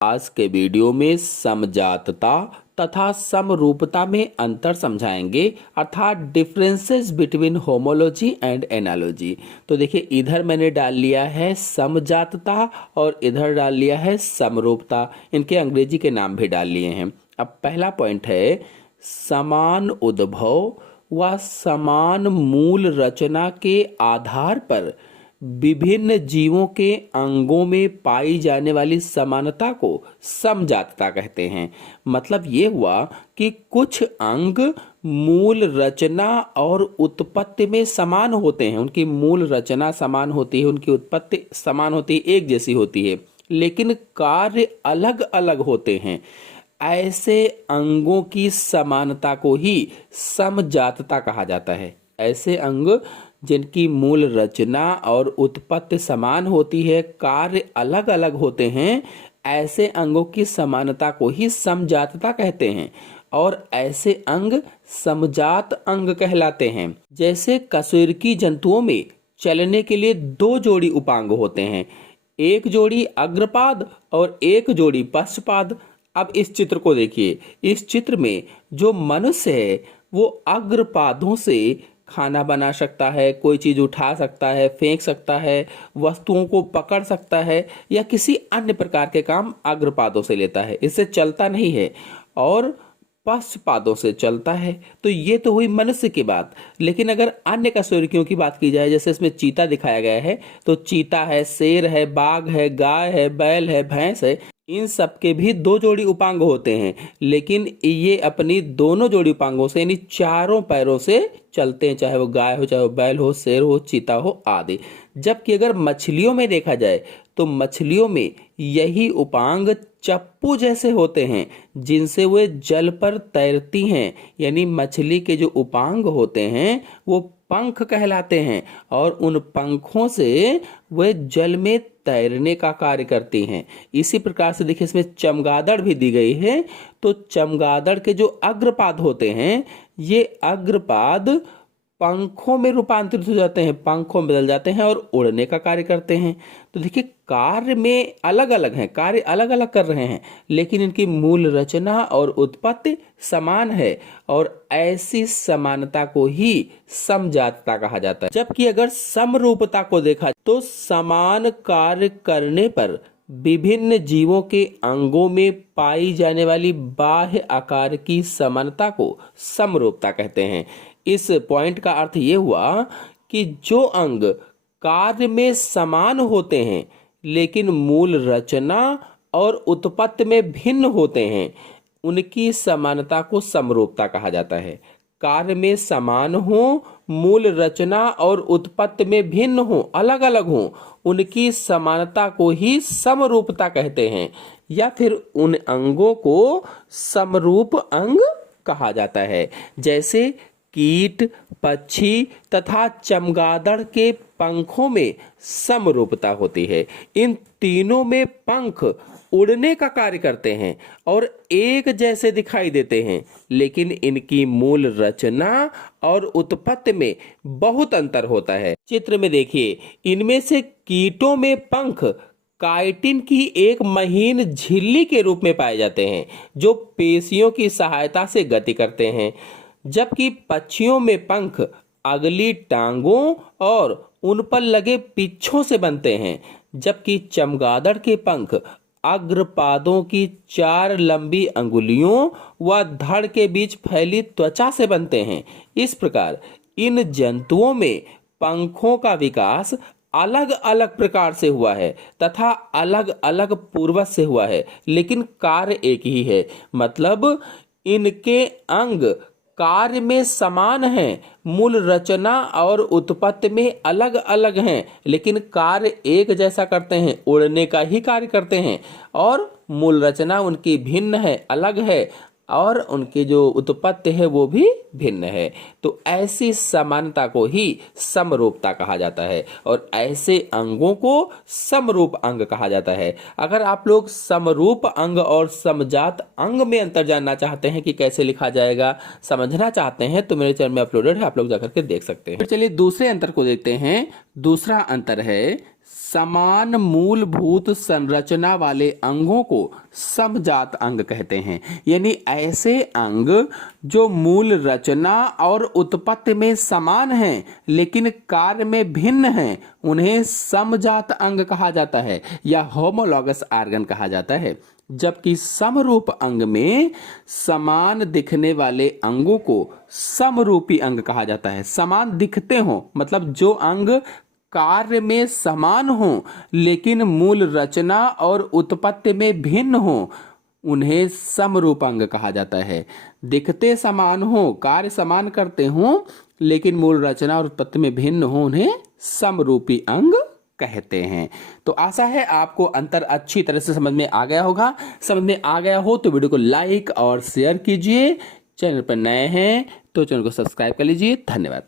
आज के वीडियो में समजातता तथा समरूपता में अंतर समझाएंगे, अर्थात differences between homology and analogy. तो देखिए, इधर मैंने डाल लिया है समजातता और इधर डाल लिया है समरूपता। इनके अंग्रेजी के नाम भी डाल लिए हैं। अब पहला पॉइंट है समान उद्भव व समान मूल रचना के आधार पर विभिन्न जीवों के अंगों में पाई जाने वाली समानता को समजातता कहते हैं। मतलब ये हुआ कि कुछ अंग मूल रचना और उत्पत्ति में समान होते हैं, उनकी मूल रचना समान होती है, उनकी उत्पत्ति समान होती है, एक जैसी होती है, लेकिन कार्य अलग अलग होते हैं। ऐसे अंगों की समानता को ही समजातता कहा जाता है। ऐसे अंग जिनकी मूल रचना और उत्पत्ति समान होती है, कार्य अलग अलग होते हैं, ऐसे अंगों की समानता को ही समजातता कहते हैं और ऐसे अंग समजात अंग कहलाते हैं। जैसे कशेरुकी जंतुओं में चलने के लिए दो जोड़ी उपांग होते हैं, एक जोड़ी अग्रपाद और एक जोड़ी पश्चपाद। अब इस चित्र को देखिए, इस चित्र में जो मनुष्य है वो अग्रपादों से खाना बना सकता है, कोई चीज उठा सकता है, फेंक सकता है, वस्तुओं को पकड़ सकता है या किसी अन्य प्रकार के काम अग्रपादों से लेता है, इससे चलता नहीं है और पश्चपादों से चलता है। तो ये तो हुई मनुष्य की बात। लेकिन अगर अन्य कशेरुकियों की बात की जाए, जैसे इसमें चीता दिखाया गया है, तो चीता है, शेर है, बाघ है, गाय है, बैल है, भैंस है, इन सब के भी दो जोड़ी उपांग होते हैं, लेकिन ये अपनी दोनों जोड़ी उपांगों से यानी चारों पैरों से चलते हैं, चाहे वो गाय हो, चाहे वो बैल हो, शेर हो, चीता हो आदि। जबकि अगर मछलियों में देखा जाए तो मछलियों में यही उपांग चप्पू जैसे होते हैं, जिनसे वे जल पर तैरती हैं। यानी मछली के जो उपांग होते हैं वो पंख कहलाते हैं और उन पंखों से वे जल में तैरने का कार्य करती हैं। इसी प्रकार से देखिए, इसमें चमगादड़ भी दी गई है। तो चमगादड़ के जो अग्रपाद होते हैं, ये अग्रपाद पंखों में रूपांतरित हो जाते हैं, पंखों में बदल जाते हैं और उड़ने का कार्य करते हैं। तो देखिए, कार्य में अलग अलग हैं, कार्य अलग अलग कर रहे हैं, लेकिन इनकी मूल रचना और उत्पत्ति समान है और ऐसी समानता को ही समजातता कहा जाता है। जबकि अगर समरूपता को देखा तो समान कार्य करने पर विभिन्न जीवों के अंगों में पाई जाने वाली बाह्य आकार की समानता को समरूपता कहते हैं। इस पॉइंट का अर्थ ये हुआ कि जो अंग कार्य में समान होते हैं लेकिन मूल रचना और उत्पत्ति में भिन्न होते हैं, उनकी समानता को समरूपता कहा जाता है। कार्य में समान हो, मूल रचना और उत्पत्ति में भिन्न हो, अलग अलग हो, उनकी समानता को ही समरूपता कहते हैं, या फिर उन अंगों को समरूप अंग कहा जाता है। जैसे कीट, पक्षी तथा चमगादड़ के पंखों में समरूपता होती है। इन तीनों में पंख उड़ने का कार्य करते हैं और एक जैसे दिखाई देते हैं, लेकिन इनकी मूल रचना और उत्पत्ति में बहुत अंतर होता है। चित्र में देखिए, इनमें से कीटों में पंख काइटिन की एक महीन झिल्ली के रूप में पाए जाते हैं, जो पेशियों की सहायता से गति करते हैं। जबकि पक्षियों में पंख अगली टांगों और उन पर लगे पिच्छों से बनते हैं। जबकि चमगादड़ के पंख अग्रपादों की 4 लंबी अंगुलियों व धड़ के बीच फैली त्वचा से बनते हैं। इस प्रकार इन जंतुओं में पंखों का विकास अलग अलग प्रकार से हुआ है तथा अलग अलग पूर्वज से हुआ है, लेकिन कार्य एक ही है। मतलब इनके अंग कार्य में समान हैं, मूल रचना और उत्पत्ति में अलग अलग हैं, लेकिन कार्य एक जैसा करते हैं, उड़ने का ही कार्य करते हैं और मूल रचना उनकी भिन्न है, अलग है और उनकी जो उत्पत्ति है वो भी भिन्न है। तो ऐसी समानता को ही समरूपता कहा जाता है और ऐसे अंगों को समरूप अंग कहा जाता है। अगर आप लोग समरूप अंग और समजात अंग में अंतर जानना चाहते हैं कि कैसे लिखा जाएगा, समझना चाहते हैं, तो मेरे चैनल में अपलोडेड है, आप लोग जाकर के देख सकते हैं। फिर चलिए दूसरे अंतर को देखते हैं। दूसरा अंतर है समान मूलभूत संरचना वाले अंगों को समजात अंग कहते हैं। यानी ऐसे अंग जो मूल रचना और उत्पत्ति में समान हैं लेकिन कार्य में भिन्न हैं, उन्हें समजात अंग कहा जाता है या होमोलॉगस ऑर्गन कहा जाता है। जबकि समरूप अंग में समान दिखने वाले अंगों को समरूपी अंग कहा जाता है। समान दिखते हो मतलब जो अंग कार्य में समान हो लेकिन मूल रचना और उत्पत्ति में भिन्न हो, उन्हें समरूप अंग कहा जाता है। दिखते समान हो, कार्य समान करते हो लेकिन मूल रचना और उत्पत्ति में भिन्न हो, उन्हें समरूपी अंग कहते हैं। तो आशा है आपको अंतर अच्छी तरह से समझ में आ गया होगा। समझ में आ गया हो तो वीडियो को लाइक और शेयर कीजिए। चैनल पर नए हैं तो चैनल को सब्सक्राइब कर लीजिए। धन्यवाद।